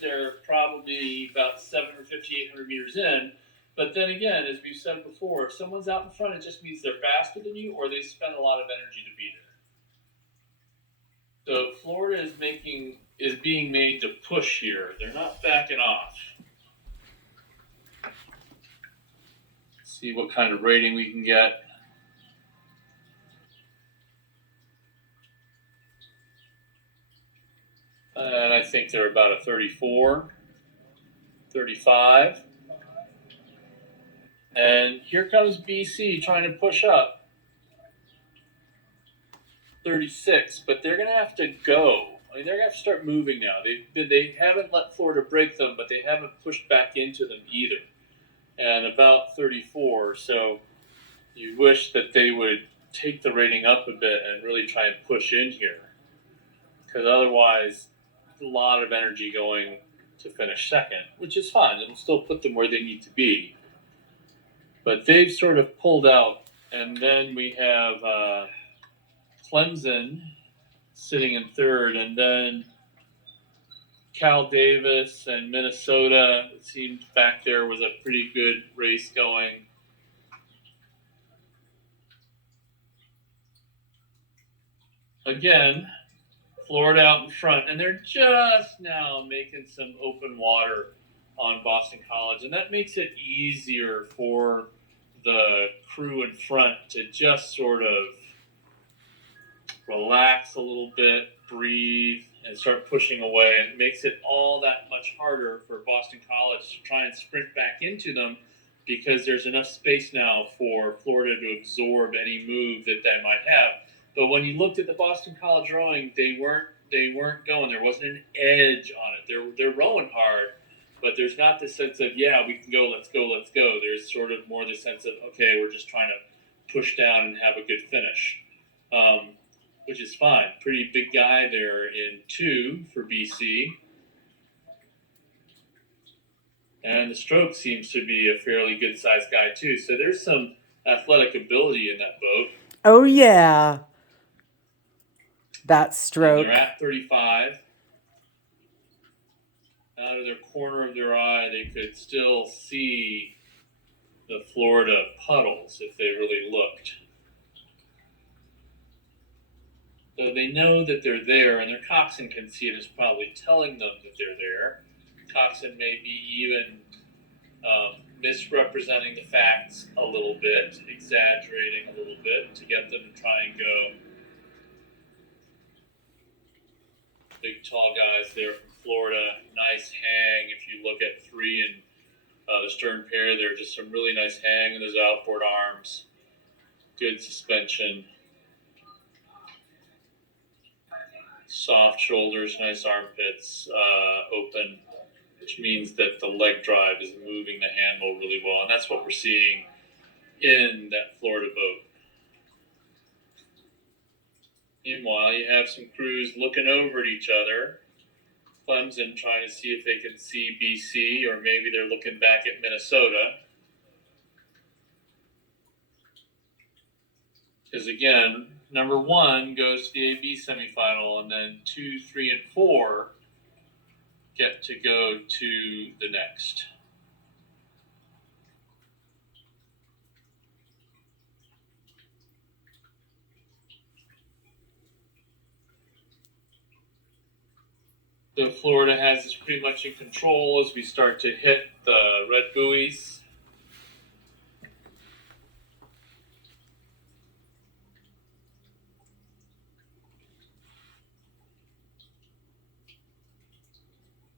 They're probably about 750, 800 meters in. But then again, as we've said before, if someone's out in front, it just means they're faster than you or they spend a lot of energy to be there. So Florida is being made to push here. They're not backing off. Let's see what kind of rating we can get. And I think they're about a 34, 35. And here comes BC trying to push up. 36, but they're going to have to go. I mean, they're going to have to start moving now. They haven't let Florida break them, but they haven't pushed back into them either. And about 34, so you wish that they would take the rating up a bit and really try and push in here. Because otherwise, a lot of energy going to finish second, which is fine. It'll still put them where they need to be. But they've sort of pulled out, and then we have Clemson sitting in third, and then Cal Davis and Minnesota, it seemed back there was a pretty good race going. Again, Florida out in front, and they're just now making some open water on Boston College, and that makes it easier for the crew in front to just sort of relax a little bit, breathe, and start pushing away. And it makes it all that much harder for Boston College to try and sprint back into them because there's enough space now for Florida to absorb any move that they might have. But when you looked at the Boston College rowing, they weren't going. There wasn't an edge on it. They're rowing hard, but there's not the sense of, yeah, we can go, let's go, let's go. There's sort of more the sense of, okay, we're just trying to push down and have a good finish, which is fine. Pretty big guy there in 2 for BC. And the stroke seems to be a fairly good-sized guy, too. So there's some athletic ability in that boat. Oh, yeah. That stroke. And they're at 35. Out of their corner of their eye, they could still see the Florida puddles if they really looked. So they know that they're there, and their coxswain can see it. Is probably telling them that they're there. Coxswain may be even misrepresenting the facts a little bit, exaggerating a little bit to get them to try and go. Big tall guys there from Florida. Nice hang. If you look at 3 and the stern pair, there are just some really nice hang in those outboard arms. Good suspension. Soft shoulders, nice armpits, open, which means that the leg drive is moving the handle really well. And that's what we're seeing in that Florida boat. Meanwhile, you have some crews looking over at each other. Clemson trying to see if they can see BC, or maybe they're looking back at Minnesota. Because again, number 1 goes to the AB semifinal, and then 2, 3, and 4 get to go to the next. So Florida has this pretty much in control as we start to hit the red buoys.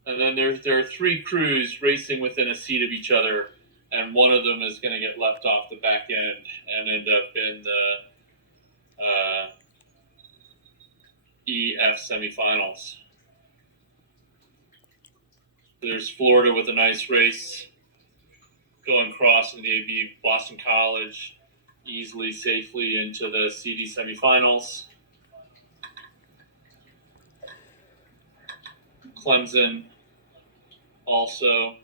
And then there are 3 crews racing within a seat of each other, and one of them is going to get left off the back end and end up in the EF semifinals. There's Florida with a nice race going across in the AB Boston College, easily, safely into the CD semifinals. Clemson also.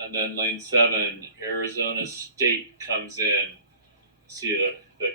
And then lane 7, Arizona State comes in. See the